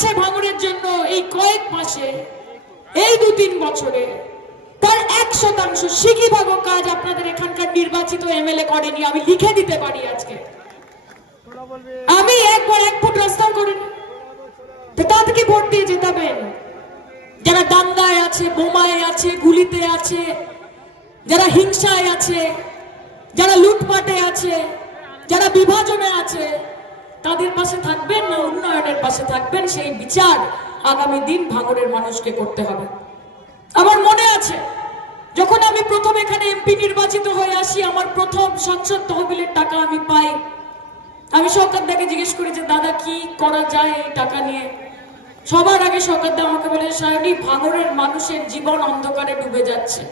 করেছে ভাঙড়ের জন্য এই কয়েক মাসে, এই 2-3 বছরে, তার 1% সিকিভাগ কাজ আপনাদের এখানকার নির্বাচিত এমএলএ করেনি। আমি লিখে দিতে পারি আজকে। আমি একবার 1 ফুট রাস্তাও করিনি। তো তাদেরকে ভোট দিয়ে জেতাবেন? যারা দাঙ্গায় আছে, বোমায় আছে, গুলিতে আছে, যারা হিংসায় আছে, যারা লুটপাটে আছে, যারা বিভাজনে আছে, তাদের পাশে থাকবেন না উন্নয়নের পাশে থাকবেন? সেই বিচার আগামী দিন ভাঙড়ের মানুষকে করতে হবে। আমার মনে আছে যখন আমি প্রথম এখানে এমপি নির্বাচিত হয়ে আসি, আমার প্রথম সংসদ তহবিলের টাকা আমি পাই। আমি সরকারদাকে জিজ্ঞেস করি যে দাদা কি করা যায় এই টাকা নিয়ে। সবার আগে সরকারদা আমাকে বলে, সায়নী, ভাঙড়ের মানুষের জীবন অন্ধকারে ডুবে যাচ্ছে।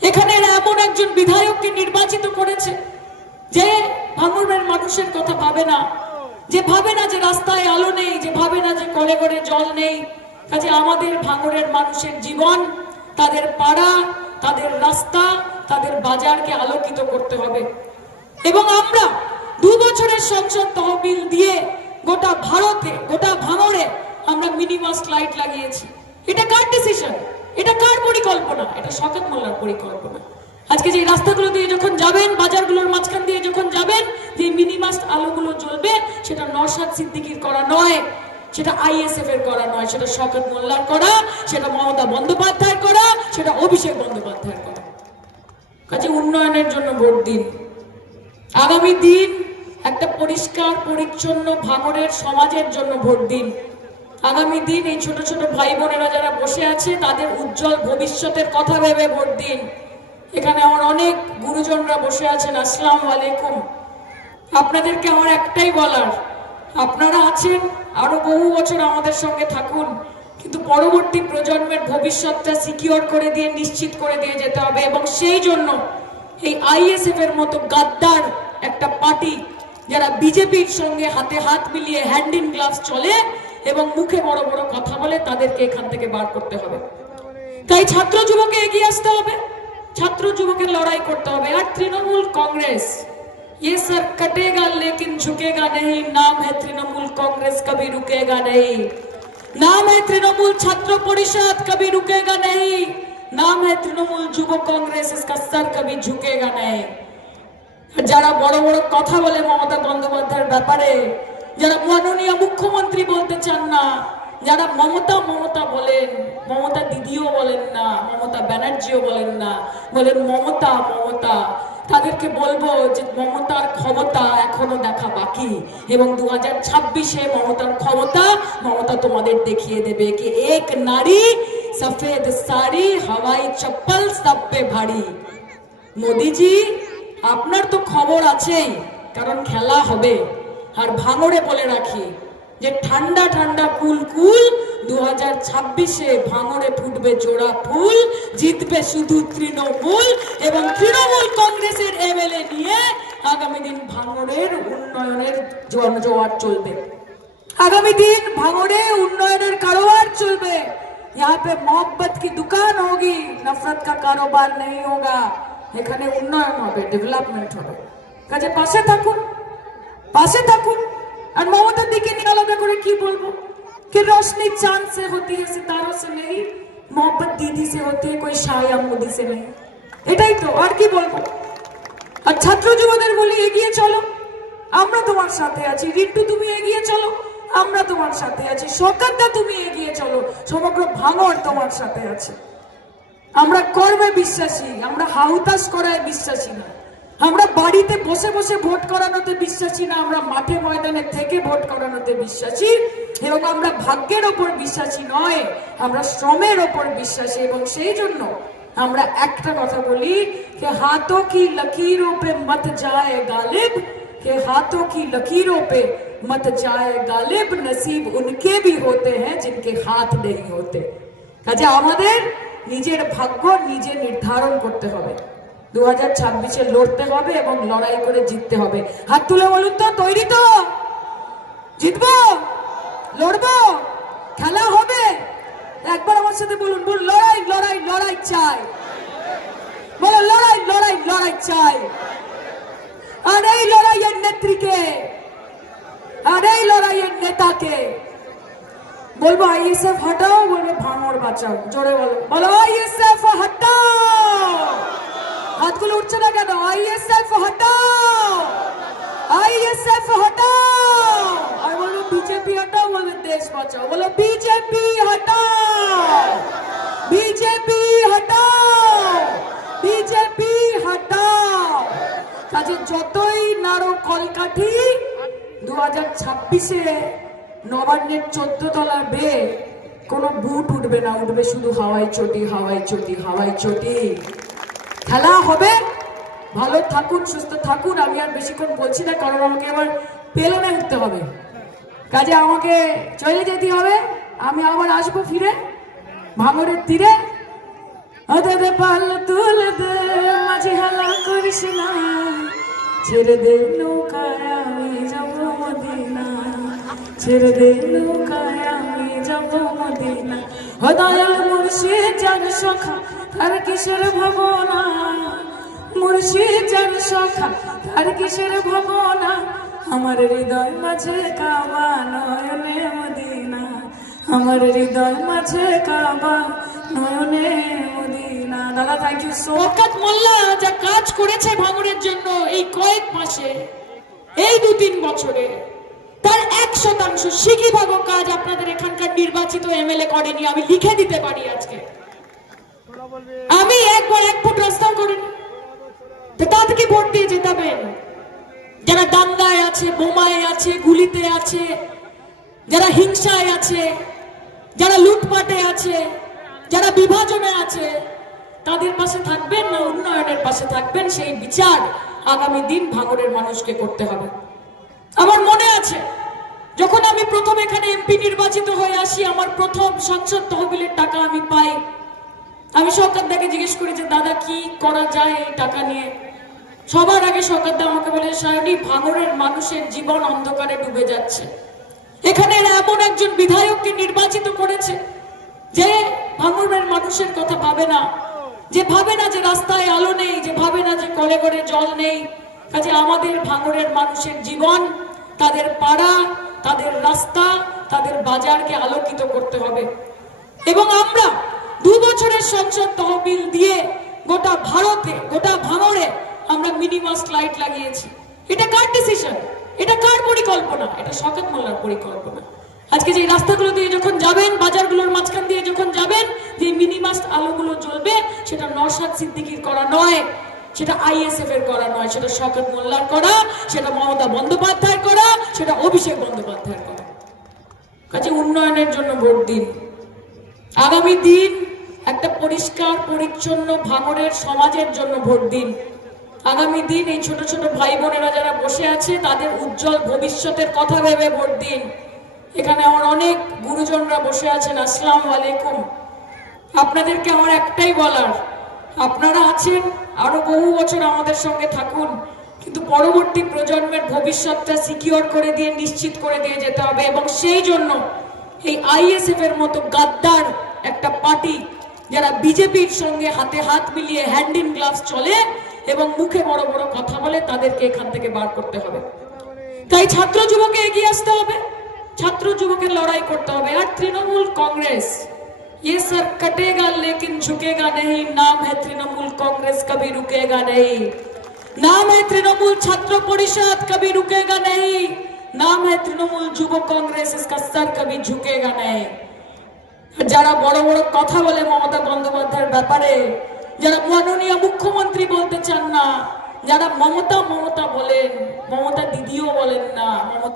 এখানে এমন একজন বিধায়ককে নির্বাচিত করেছে যে ভাঙড়ের মানুষের কথা ভাবে না, যে ভাবে না যে রাস্তায় আলো নেই, যে ভাবে না যে কলে করে জল নেই। কাজে আমাদের ভাঙড়ের মানুষের জীবন, তাদের পাড়া, তাদের রাস্তা, তাদের বাজারকে আলোকিত করতে হবে। এবং আমরা 2 বছরের সংসদ তহবিল দিয়ে গোটা ভারতে, গোটা ভাঙড়ে আমরা মিনিমাস্ট লাইট লাগিয়েছি। এটা কার ডিসিশন? এটা কার পরিকল্পনা? এটা শওকত মোল্লার পরিকল্পনা। আজকে যে রাস্তাগুলো দিয়ে যখন যাবেন, বাজারগুলোর মাঝখান দিয়ে যখন যাবেন, যে মিনিমাস্ট আলোগুলো জ্বলবে, সেটা নওশাদ সিদ্দিকীর করা নয়, সেটা আইএসএফ এর করা নয়, সেটা শওকত মোল্লার করা, সেটা মমতা বন্দ্যোপাধ্যায়ের করা, সেটা অভিষেক বন্দ্যোপাধ্যায়ের করা। কাজে উন্নয়নের জন্য ভোট দিন। আগামী দিন একটা পরিষ্কার পরিচ্ছন্ন ভাঙড়ের সমাজের জন্য ভোট দিন। আগামী দিন এই ছোট ছোট ভাই বোনেরা যারা বসে আছে, তাদের উজ্জ্বল ভবিষ্যতের কথা ভেবে ভোট দিন। এখানে আমার অনেক গুরুজনরা বসে আছেন, আসসালামু আলাইকুম। আপনাদেরকে আমার একটাই বলার, আপনারা আছেন, আরো বহু বছর আমাদের সঙ্গে থাকুন, কিন্তু পরবর্তী প্রজন্মের ভবিষ্যৎটা সিকিউর করে দিয়ে, নিশ্চিত করে দিয়ে যেতে হবে। এবং সেই জন্য এই আইএসএফ এর মতো গাদ্দার একটা পার্টি, যারা বিজেপির সঙ্গে হাতে হাত মিলিয়ে হ্যান্ড ইন গ্লাভস চলে এবং মুখে বড় বড় কথা বলে, তাদেরকে এখান থেকে বার করতে হবে। তাই ছাত্র যুবকে এগিয়ে আসতে হবে, ছাত্র যুবকের লড়াই করতে হবে। আর তৃণমূল কংগ্রেস, ये सर कटेगा लेकिन झुकेगा नहीं, नाम है तृणमूल कांग्रेस, कभी रुकेगा नहीं। नाम है तृणमूल छात्र परिषद, कभी रुकेगा नहीं। नाम है तृणमूल युव कांग्रेस, इसका सर कभी झुकेगा नहीं। যারা বড় বড় কথা বলে মমতা বন্দ্যোপাধ্যায়ের ব্যাপারে, যারা মাননীয় মুখ্যমন্ত্রী বলতে চান না, যারা মমতা মমতা বলেন, মমতা দিদিও বলেন না, মমতা ব্যানার্জিও বলেন না, বলেন মমতা মমতা, তাদেরকে বলবো যে মমতার ক্ষমতা এখনো দেখা বাকি। এবং 2026-এ মমতার ক্ষমতা, মমতা তোমাদের দেখিয়ে দেবে কি এক নারী সফেদ সাড়ি হাওয়াই চপ্পল সব পে ভারী। মোদিজি, আপনার তো খবর আছেই, কারণ খেলা হবে। আর ভাঙড়ে বলে রাখি যে ঠান্ডা ঠান্ডা কুল কুল 2026-এ ভাঙড়ে ফুটবে জোড়া ফুল, জিতবে শুধু তৃণমূল। এবং তৃণমূল কংগ্রেসের এমএলএ নিয়ে আগামী দিন ভাঙড়ের উন্নয়নের জোয়ার চলবে। আগামী দিন ভাঙড়ে উন্নয়নের কারবার চলবে। यहाँ पे मोहब्बत की दुकान होगी, नफरत का कारोबार नहीं होगा। এখানে উন্নয়ন হবে, ডেভেলপমেন্ট হবে। কাজে পাশে থাকুন, পাশে থাকুন। আর মমতার দিকে নিয়ে আলাদা করে কি বলবো कि रोशनी चांद से होती है, सितारों से नहीं। मोहब्बत दीदी से होती है, कोई शाह या मोदी से नहीं। এটাই তো, আর কি বলবো। আর ছাত্র যুবদের বলি, এগিয়ে চলো, আমরা তোমার সাথে আছি। রিন্টু, তুমি এগিয়ে চলো, আমরা তোমার সাথে আছি। শওকতদা, তুমি এগিয়ে চলো, সমগ্র ভাঙড় তোমার সাথে আছে। আমরা কর্মে বিশ্বাসী, আমরা হাহুতাশ করায় বিশ্বাসী না। আমরা বাড়িতে বসে বসে ভোট করানোতে বিশ্বাসী না, আমরা মাঠে ময়দানে থেকে ভোট করানোতে বিশ্বাসী। এবং আমরা ভাগ্যের ওপর বিশ্বাসী নয়, আমরা শ্রমের ওপর বিশ্বাসী। এবং সেই জন্য আমরা একটা কথা বলি कि हाथों की लकीरों पे मत जाए गालिब, कि हाथों की लकीरों पे मत जाए गालिब, नसीब उनके भी होते हैं जिनके हाथ नहीं होते। কাজে আমাদের নিজের ভাগ্য নিজে নির্ধারণ করতে হবে। 2026-এ লড়তে হবে এবং লড়াই করে জিততে হবে। হাত তুলে বলুন তো, তৈরি তো? জিতবো, লড়বো, খেলা হবে। একবার আমার সাথে বলুন, বল লড়াই লড়াই লড়াই চাই, বলো লড়াই লড়াই লড়াই চাই। আর এই লড়াইয়ের নেত্রীকে, আর এই লড়াইয়ের নেতাকে বলবো আইএসএফ হটাও, বলবো ভাঙড় বাঁচাও। জোরে বলো, বলো আইএসএফ হটাও। হাতগুলো উঠছে না কেন? আইএসএফ হটাও, আইএসএফ হটাও। আর বলবো বিজেপি হটাও, বলবে দেশ বাঁচাও। বলো বিজেপি হটাও, বিজেপি হটাও, বিজেপি হটাও। কাজে যতই নাড়ো কলকাঠি, 2026-এ নবান্নের 14 তলার বে কোনো বুট উঠবে না, উঠবে শুধু হাওয়াই চটি, হাওয়াই চটি, হাওয়াই চটি। খেলা হবে। ভালো থাকুন, সুস্থ থাকুন। আমি আর বেশিক্ষণ বলছি না, কারণ আমাকে আবার পেলনে উঠতে হবে, কাজে আমাকে চলে যেতে হবে। আমি আবার আসবো ফিরে ভাঙড়ের তীরে। দে পাল তুলে দে, মাঝি হালা করিস না, ছেড়ে দে নৌকায় আমি যাব মদিনা, ছেড়ে দে নৌকায় আমি যাব মদিনা। ও দয়াল মুর্শিদ জান সখা, তার কিসের ভাবনা, মুর্শিদ জান সখা, তার কিসের ভাবনা। আমার হৃদয় মাঝে কাবা, নয়নে মদিনা, আমার হৃদয় মাঝে কাবা, নয়নে মদিনা। দাদা থ্যাংক ইউ সো। ওয়াকাত মোল্লা যা কাজ করেছে ভাঙড়ের জন্য এই কয়েক মাসে, এই 2-3 বছরে, তার 1% সিকিভাগও কাজ আপনাদের এখানকার নির্বাচিত এমএলএ করেনি। আমি লিখে দিতে পারি আজকে। আমি একবার 1 ফুট রাস্তাও করিনি। তো তাদেরকে ভোট দিয়ে জেতাবেন। যারা দাঙ্গায় আছে, বোমায় আছে, গুলিতে আছে, যারা হিংসায় আছে, যারা লুটপাটে আছে, যারা বিভাজনে আছে, তাদের পাশে থাকবেন না উন্নয়নের পাশে থাকবেন? সেই বিচার আগামী দিন ভাঙড়ের মানুষকে করতে হবে। আমার মনে আছে যখন আমি প্রথম এখানে এমপি নির্বাচিত হয়ে আসি, আমার প্রথম সংসদ তহবিলের টাকা আমি পাই। আমি সরকারদাকে জিজ্ঞেস করি যে দাদা কি করা যায় এই টাকা নিয়ে। সবার আগে সরকারদা আমাকে বলে, সায়নী, ভাঙড়ের মানুষের জীবন অন্ধকারে ডুবে যাচ্ছে। এখানে এমন একজন বিধায়ককে নির্বাচিত করেছে যে ভাঙড়ের মানুষের কথা ভাবে না, যে ভাবে না যে রাস্তায় আলো নেই, যে ভাবে না যে কলে করে জল নেই। কাজে আমাদের ভাঙড়ের মানুষের জীবন, তাদের পাড়া, তাদের রাস্তা, তাদের বাজারকে আলোকিত করতে হবে। এবং আমরা 2 বছরের সংসদ তহবিল দিয়ে গোটা ভারতে, গোটা ভাঙড়ে আমরা মিনিমাস্ট লাইট লাগিয়েছি। এটা কার ডিসিশন? এটা কার পরিকল্পনা? এটা শওকত মোল্লার পরিকল্পনা। আজকে যে রাস্তাগুলো দিয়ে যখন যাবেন, বাজারগুলোর মাঝখান দিয়ে যখন যাবেন, যে মিনিমাস্ট আলোগুলো জ্বলবে, সেটা নওশাদ সিদ্দিকীর করা নয়, সেটা আইএসএফ এর করা নয়, সেটা শওকত মোল্লার করা, সেটা মমতা বন্দ্যোপাধ্যায়ের করা, সেটা অভিষেক বন্দ্যোপাধ্যায়ের করা। কাজে উন্নয়নের জন্য ভোট দিন। আগামী দিন একটা পরিষ্কার পরিচ্ছন্ন ভাঙড়ের সমাজের জন্য ভোট দিন। আগামী দিন এই ছোট ছোট ভাই বোনেরা যারা বসে আছে, তাদের উজ্জ্বল ভবিষ্যতের কথা ভেবে ভোট দিন। এখানে আমার অনেক গুরুজনরা বসে আছেন, আসসালামু আলাইকুম। আপনাদেরকে আমার একটাই বলার, আপনারা আছেন, আরো বহু বছর আমাদের সঙ্গে থাকুন, কিন্তু পরবর্তী প্রজন্মের ভবিষ্যৎটা সিকিউর করে দিয়ে, নিশ্চিত করে দিয়ে যেতে হবে। এবং সেই জন্য এই আইএসএফ এর মতো গাদ্দার একটা পার্টি, যারা বিজেপির সঙ্গে হাতে হাত মিলিয়ে হ্যান্ড ইন গ্লাভস চলে এবং মুখে বড় বড় কথা বলে, তাদেরকে এখান থেকে বার করতে হবে। তাই ছাত্র যুবকে এগিয়ে আসতে হবে, ছাত্র যুবকের লড়াই করতে হবে। আর তৃণমূল কংগ্রেস, ये सर कटेगा लेकिन झुकेगा नहीं, नाम है तृणमूल कांग्रेस, कभी रुकेगा नहीं। नाम है तृणमूल छात्र परिषद, कभी रुकेगा नहीं। नाम है तृणमूल युव कांग्रेस, इसका सर कभी झुकेगा नहीं। যারা বড় বড় কথা বলে মমতা বন্দ্যোপাধ্যায়ের ব্যাপারে, যারা মাননীয় মুখ্যমন্ত্রী বলতে চান না, যারা মমতা মমতা বলেন, মমতা দিদিও বলেন না, মমতা